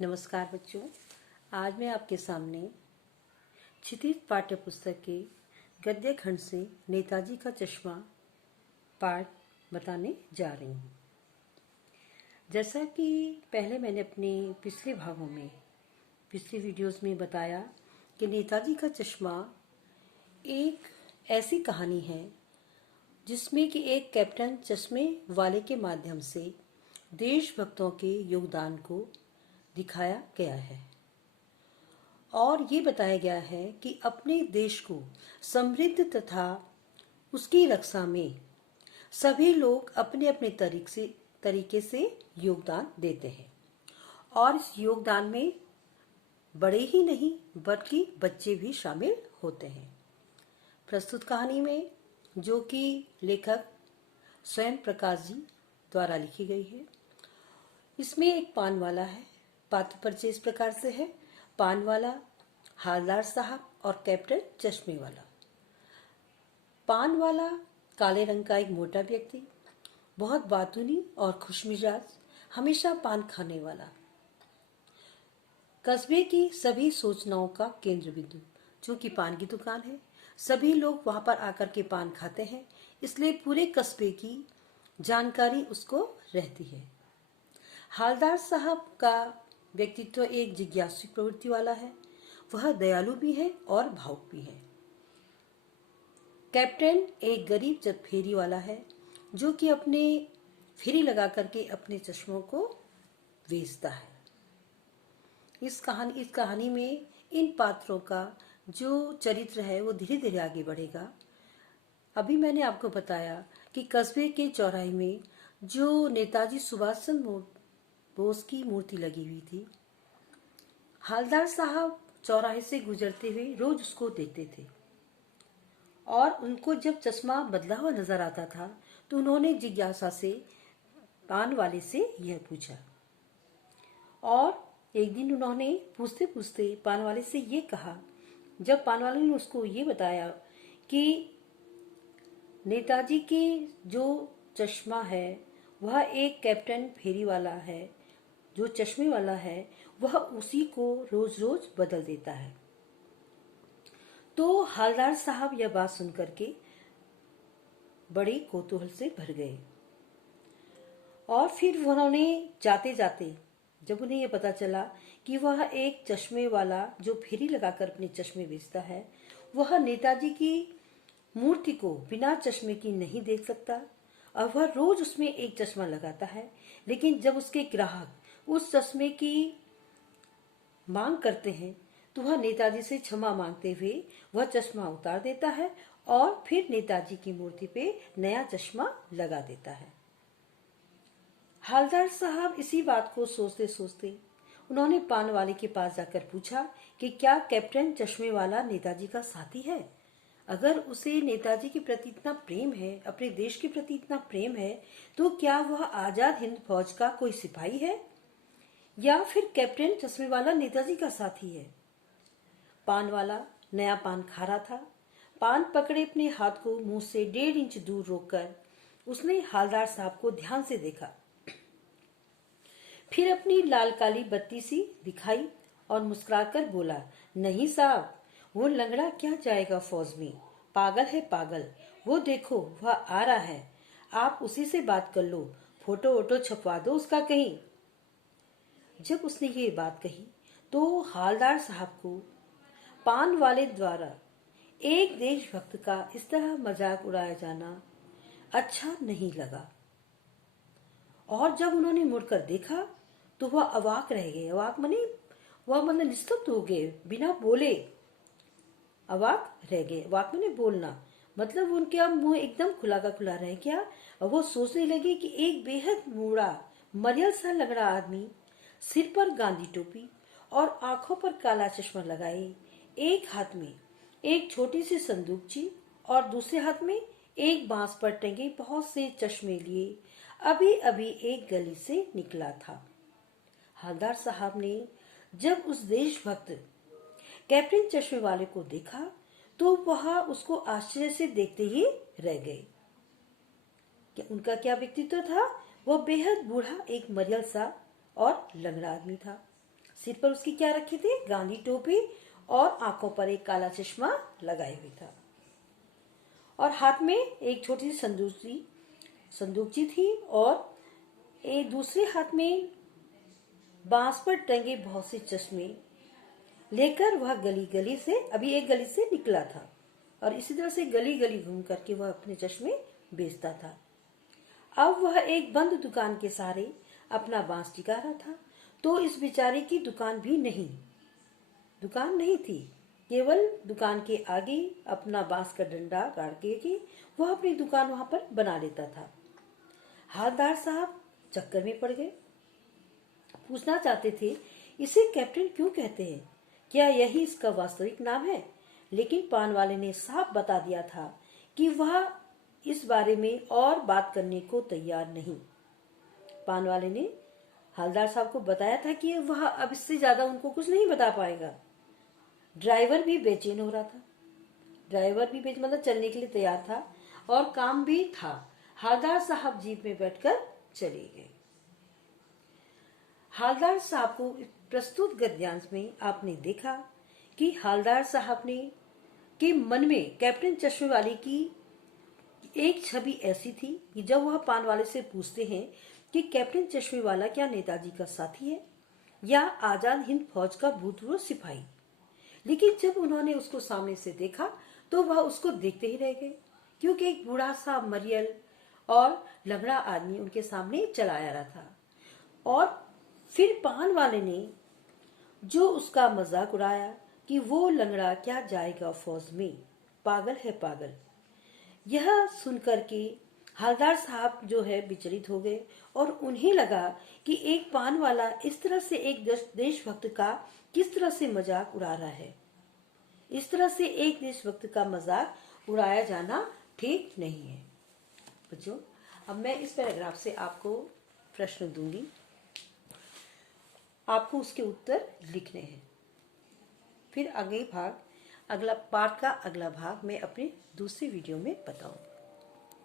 नमस्कार बच्चों, आज मैं आपके सामने क्षितिज पाठ्य पुस्तक के गद्य खंड से नेताजी का चश्मा पाठ बताने जा रही हूँ। जैसा कि पहले मैंने अपने पिछले वीडियोस में बताया कि नेताजी का चश्मा एक ऐसी कहानी है जिसमें कि एक कैप्टन चश्मे वाले के माध्यम से देशभक्तों के योगदान को दिखाया गया है और ये बताया गया है कि अपने देश को समृद्ध तथा उसकी रक्षा में सभी लोग अपने अपने तरीके से योगदान देते हैं और इस योगदान में बड़े ही नहीं बल्कि बच्चे भी शामिल होते हैं। प्रस्तुत कहानी में जो कि लेखक स्वयं प्रकाश जी द्वारा लिखी गई है, इसमें एक पान वाला है। पात्र परिचय इस प्रकार से है। पान वाला, हालदार साहब और कैप्टन चश्मे वाला। पान वाला काले रंग का एक मोटा व्यक्ति, बहुत बातूनी और खुशमिजाज, हमेशा पान खाने वाला, कस्बे की सभी सूचनाओं का केंद्र बिंदु। चूंकि पान की दुकान है, सभी लोग वहां पर आकर के पान खाते हैं, इसलिए पूरे कस्बे की जानकारी उसको रहती है। हालदार साहब का व्यक्तित्व एक जिज्ञासु प्रवृत्ति वाला है। वह दयालु भी है और भावुक भी है। कैप्टन एक गरीब जब फेरी वाला है जो कि अपने फेरी लगा करके अपने चश्मों को बेचता है। इस कहानी में इन पात्रों का जो चरित्र है वो धीरे धीरे आगे बढ़ेगा। अभी मैंने आपको बताया कि कस्बे के चौराहे में जो नेताजी सुभाष चंद्र बोस की मूर्ति लगी हुई थी, हालदार साहब चौराहे से गुजरते हुए रोज उसको देखते थे और उनको जब चश्मा बदला हुआ नजर आता था तो उन्होंने जिज्ञासा से पान वाले से यह पूछा और एक दिन उन्होंने पूछते पूछते पान वाले से ये कहा, जब पान वाले ने उसको ये बताया कि नेताजी की जो चश्मा है वह एक कैप्टन फेरी वाला है, जो चश्मे वाला है वह उसी को रोज रोज बदल देता है। तो हालदार साहब यह बात सुनकर के बड़े कौतूहल से भर गए और फिर उन्होंने जाते जाते जब उन्हें यह पता चला कि वह एक चश्मे वाला जो फेरी लगाकर अपने चश्मे बेचता है, वह नेताजी की मूर्ति को बिना चश्मे की नहीं देख सकता और वह रोज उसमें एक चश्मा लगाता है। लेकिन जब उसके ग्राहक उस चश्मे की मांग करते हैं तो वह नेताजी से क्षमा मांगते हुए वह चश्मा उतार देता है और फिर नेताजी की मूर्ति पे नया चश्मा लगा देता है। हालदार साहब इसी बात को सोचते सोचते उन्होंने पान वाले के पास जाकर पूछा कि क्या कैप्टन चश्मे वाला नेताजी का साथी है? अगर उसे नेताजी के प्रति इतना प्रेम है, अपने देश के प्रति इतना प्रेम है, तो क्या वह आजाद हिंद फौज का कोई सिपाही है या फिर कैप्टन चश्मे वाला नेताजी का साथी है? पान वाला नया पान खा रहा था। पान पकड़े अपने हाथ को मुंह से 1.5 इंच दूर रोककर उसने हालदार साहब को ध्यान से देखा, फिर अपनी लाल काली बत्ती सी दिखाई और मुस्कुराकर बोला, नहीं साहब, वो लंगड़ा क्या जाएगा फौज में, पागल है पागल। वो देखो वह आ रहा है, आप उसी से बात कर लो, फोटो वोटो छपवा दो उसका कहीं। जब उसने ये बात कही तो हालदार साहब को पान वाले द्वारा एक देशभक्त का इस तरह मजाक उड़ाया जाना अच्छा नहीं लगा और जब उन्होंने मुड़कर देखा तो वह अवाक रह गए। अवाक मने वह मतलब निस्तब्ध हो गए, बिना बोले अवाक रह गए। अवाक मने बोलना, मतलब उनका मुंह एकदम खुला का खुला रह गया और वो सोचने लगे कि एक बेहद बूढ़ा मरियल सा लगड़ा आदमी, सिर पर गांधी टोपी और आंखों पर काला चश्मा लगाए, एक हाथ में एक छोटी सी संदूकची और दूसरे हाथ में एक बांस पर टंगे बहुत से चश्मे लिए अभी अभी एक गली से निकला था। हालदार साहब ने जब उस देशभक्त कैप्टन चश्मे वाले को देखा तो वह उसको आश्चर्य से देखते ही रह गए। उनका क्या व्यक्तित्व था? वह बेहद बूढ़ा एक मरियल सा और लंगड़ा आदमी था। सिर पर उसकी क्या रखी थी? गांधी टोपी, और आंखों पर एक काला चश्मा लगाए हुए था, और हाथ में एक छोटी सी संदूकची थी, और एक दूसरे हाथ में बांस पर टंगे बहुत से चश्मे लेकर वह गली गली से, अभी एक गली से निकला था, और इसी तरह से गली गली घूम करके वह अपने चश्मे बेचता था। अब वह एक बंद दुकान के सहारे अपना बांस टिका रहा था। तो इस बेचारे की दुकान नहीं थी, केवल दुकान के आगे अपना बांस का डंडा गाड़ के वह अपनी दुकान वहां पर बना लेता था। हवलदार साहब चक्कर में पड़ गए, पूछना चाहते थे इसे कैप्टन क्यों कहते हैं, क्या यही इसका वास्तविक नाम है? लेकिन पान वाले ने साफ बता दिया था कि वह इस बारे में और बात करने को तैयार नहीं। पान वाले ने हवलदार साहब को बताया था कि वह अब इससे ज्यादा उनको कुछ नहीं बता पाएगा। ड्राइवर भी बेचैन हो रहा था, मतलब चलने के लिए तैयार था, और काम भी था। हवलदार साहब जीप में बैठकर चले गए। हवलदार साहब को प्रस्तुत गद्यांश में आपने देखा कि हवलदार साहब ने के मन में कैप्टन चश्मे वाले की एक छवि ऐसी थी कि जब वह पान वाले से पूछते हैं कि कैप्टन चश्मे वाला क्या नेताजी का साथी है या आजाद हिंद फौज का भूतपूर्व सिपाही, लेकिन जब उन्होंने उसको सामने से देखा तो वह उसको देखते ही रह गए, क्योंकि एक बूढ़ा सा मरियल और लंगड़ा आदमी उनके सामने चला आ रहा था। और फिर पान वाले ने जो उसका मजाक उड़ाया कि वो लंगड़ा क्या जाएगा फौज में, पागल है पागल। यह सुनकर के हवलदार साहब जो है विचलित हो गए, और उन्हें लगा कि एक पान वाला इस तरह से एक देशभक्त का किस तरह से मजाक उड़ा रहा है। इस तरह से एक देशभक्त का मजाक उड़ाया जाना ठीक नहीं है। बच्चों, अब मैं इस पैराग्राफ से आपको प्रश्न दूंगी, आपको उसके उत्तर लिखने हैं। फिर अगला पाठ का अगला भाग मैं अपने दूसरे वीडियो में बताऊंगी।